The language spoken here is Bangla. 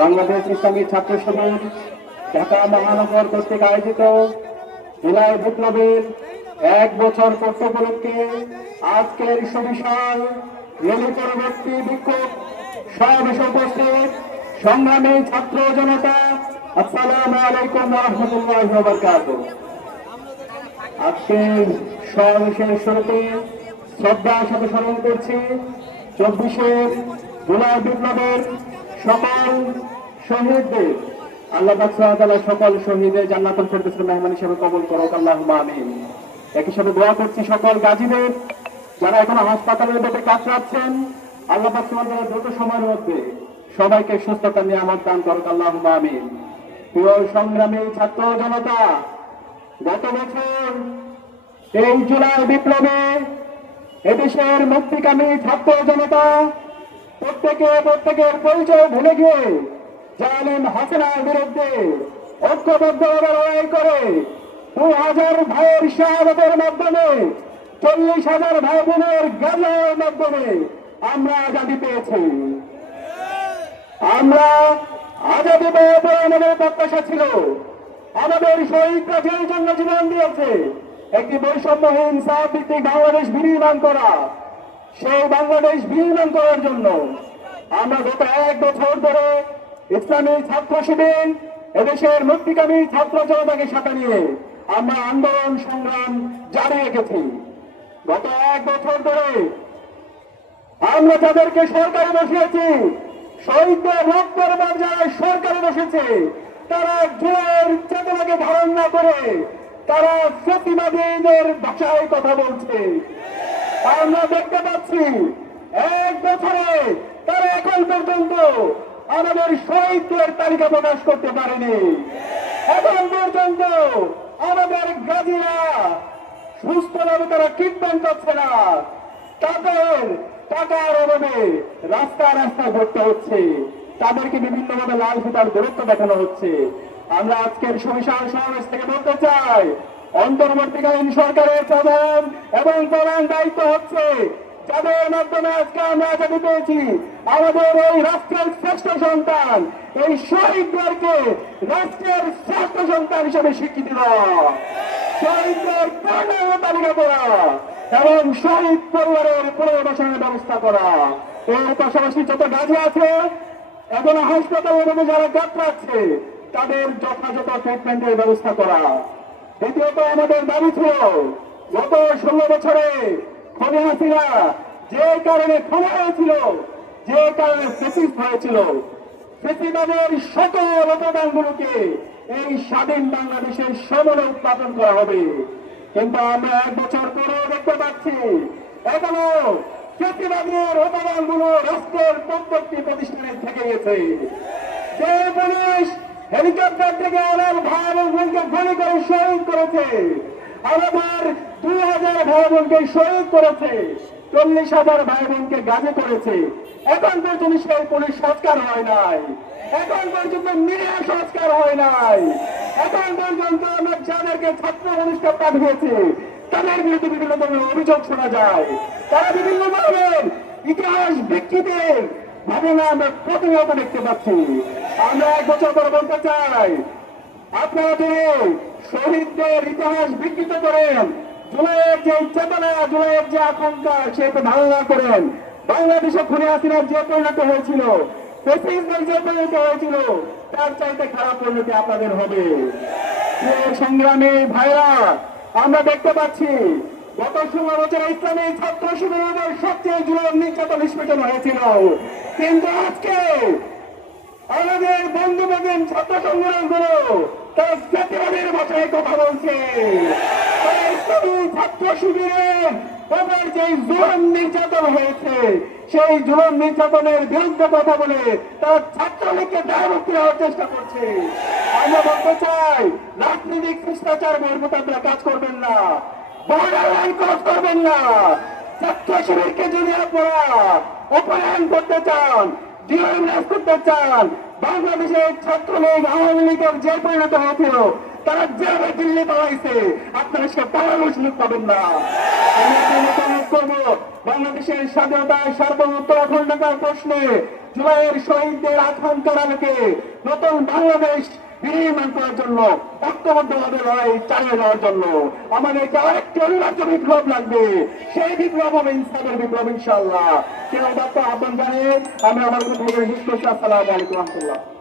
বাংলাদেশ ইসলামী ছাত্র শিবির ঢাকা মহানগর কর্তৃক আয়োজিত জুলাই বিপ্লবের এক বছর পূর্ত উপলক্ষে আজকের সুবিশাল রেলি পরবর্তী বিক্ষোভ সমাবেশ উপস্থিত সংগ্রামী ছাত্র জনতা, আসসালামু আলাইকুম রহমতুল্লাহ বরকাতুহ। আজকে সমাবেশের শুরুতে সাথে স্মরণ করছি। চব্বিশের জুলাই বিপ্লবের সকল শহীদদের আল্লাহ তাআলা সকল শহীদের জান্নাতুল ফেরদৌসের মেহমান হিসেবে কবুল করুক আল্লাহ আমিন। একই সাথে দোয়া করছি সকল গাজীদের, যারা এখন হাসপাতালের বেটে কাতরাচ্ছেন আল্লাহ তাআলা দ্রুত সময়ের মধ্যে সবাইকে সুস্থতা আমার দান করুক আল্লাহ আমিন। প্রিয় সংগ্রামী ছাত্র জনতা, গত বছর এই জুলাই বিপ্লবে এদেশের মুক্তিকামী ছাত্র জনতা প্রত্যেকে প্রত্যেকের পরিচয় ভুলে গিয়ে জালেম হাসিনার বিরুদ্ধে ঐক্যবদ্ধভাবে লড়াই করে দু হাজার ভাইয়ের শাহাদতের মাধ্যমে, চল্লিশ হাজার ভাই বোনের গাজার মাধ্যমে আমরা আজাদি পেয়েছি। আমরা আজাদি পেয়ে পরে আমাদের প্রত্যাশা ছিল। আমাদের শহীদরা যেই জন্য জীবন দিয়েছে, একটি বৈষম্যহীন সাপ ভিত্তিক বাংলাদেশ বিনির্মাণ করা, সেই বাংলাদেশ বিনির্মাণ করার জন্য আমরা গত এক বছর ধরে ইসলামী ছাত্র শিবির, এদেশের মুক্তিকামী ছাত্র জনতাকে সাথে নিয়ে আমরা আন্দোলন সংগ্রাম জারি রেখেছি। গত এক বছর ধরে আমরা যাদেরকে সরকারে বসিয়েছি, শহীদদের রক্তের বাজারে সরকারে বসেছে, তারা জোয়ের চেতনাকে ধারণ না করে তারা প্রতিবাদীদের ভাষায় কথা বলছে। আমরা দেখতে পাচ্ছি, এক বছরে তারা এখন পর্যন্ত আমাদের শহীদদের তালিকা প্রকাশ করতে পারেনি। এখন পর্যন্ত আমাদের গাজীরা সুস্থভাবে তারা ট্রিটমেন্ট করছে না। তাদের টাকার অভাবে রাস্তা রাস্তা ঘুরতে হচ্ছে। তাদেরকে বিভিন্ন ভাবে লাল ফিতার দূরত্ব দেখানো হচ্ছে। আমরা আজকের সুবিশাল সমাবেশ থেকে বলতে চাই, অন্তর্বর্তীকালীন সরকারের প্রধান এবং প্রধান দায়িত্ব হচ্ছে যাদের মাধ্যমে আজকে আমরা আজাদি পেয়েছি আমাদের এই রাষ্ট্রের শ্রেষ্ঠ সন্তান, এই শহীদদেরকে রাষ্ট্রের শ্রেষ্ঠ সন্তান হিসেবে স্বীকৃতি এবং শহীদ পরিবারের পুনর্বাসনের ব্যবস্থা করা। এর পাশাপাশি যত গাছে আছে এবং হাসপাতালের মধ্যে যারা কাতরাচ্ছে তাদের যথাযথ ট্রিটমেন্টের ব্যবস্থা করা। দ্বিতীয়ত আমাদের দাবি ছিল, গত ষোলো বছরে হাসিনা যে কারণে ক্ষমা হয়েছিল, যে কারণে ফেসিস্ট হয়েছিল। ফেসিবাদের সকল অবদানগুলোকে এই স্বাধীন বাংলাদেশের সমলে উৎপাদন করা হবে। কিন্তু আমরা এক বছর পরেও দেখতে পাচ্ছি, এখনও ফেসিবাদের অবদানগুলো রাষ্ট্রের প্রত্যেকটি প্রতিষ্ঠানে থেকে গেছে। যে পুলিশ হেলিকপ্টার থেকে আমার ভাই এবং গুলি করে শহীদ করেছে আমাদের দুই হাজার ভাই বোনকে শহীদ করেছে, চল্লিশ হাজার ভাই বোনকে গাজে করেছে। এখন পর্যন্ত সেই পুলিশ সংস্কার হয় নাই। এখন পর্যন্ত মিডিয়া সংস্কার হয় নাই। এখন পর্যন্ত আমরা যাদেরকে ছাত্র অনুষ্ঠান পাঠিয়েছি, তাদের বিরুদ্ধে বিভিন্ন ধরনের অভিযোগ শোনা যায়। তারা বিভিন্ন ধরনের ইতিহাস ব্যক্তিদের ভাবনা আমরা প্রতিনিয়ত দেখতে পাচ্ছি। আমরা এক বছর পরে বলতে চাই আপনারা শহীদদের ইতিহাস বিকৃত করেন। জুলাইয়ের যে চেতনা, জুলাইয়ের যে আকাঙ্ক্ষা সেটা ধারণা করেন। বাংলাদেশে খুনে হাসিনার যে পরিণত হয়েছিল তার চাইতে খারাপ পরিণতি আপনাদের হবে। সংগ্রামী ভাইরা, আমরা দেখতে পাচ্ছি, গত ষোলো বছর ইসলামী ছাত্র শিবিরের সবচেয়ে জুলাই নির্যাতন নিষ্পেষণ হয়েছিল। কিন্তু আজকে আমাদের বন্ধু বান্ধব ছাত্র সংগ্রামগুলো তারা জাতীয়বাদের ভাষায় কথা বলছে। তারা ছাত্র শিবিরে ওপর যে জুলম নির্যাতন হয়েছে, সেই জুলম নির্যাতনের বিরুদ্ধে কথা বলে তারা ছাত্রলীগকে দায়মুক্তি হওয়ার চেষ্টা করছে। আমরা বলতে চাই, রাজনৈতিক শিষ্টাচার বহির্ভূত আপনারা কাজ করবেন না, বর্ডার লাইন ক্রস করবেন না। ছাত্র শিবিরকে যদি আপনারা অপহরণ করতে চান ডিওএমএস করতে চান বাংলাদেশের ছাত্রলীগ আওয়ামী লীগের যে পরিণত হয়েছিল তারা যেভাবে দিল্লি পালাইছে, আপনারা সে পালানোর সুযোগ পাবেন না। বাংলাদেশের স্বাধীনতার সার্বভৌমত্ব অখণ্ডতার প্রশ্নে জুলাইয়ের শহীদদের আকাঙ্ক্ষার আলোকে নতুন বাংলাদেশ বিনির্মাণ করার জন্য ঐক্যবদ্ধভাবে লড়াই চালিয়ে যাওয়ার জন্য। আমাদেরকে আরেকটি অনিবার্য বিপ্লব লাগবে। সেই বিপ্লব হবে ইনসাফের বিপ্লব ইনশাল্লাহ কেউ বাপ্পা আহ্বান জানিয়ে আমি আমার শেষ করছি আসসালামু আলাইকুম, রহমতুল্লাহ।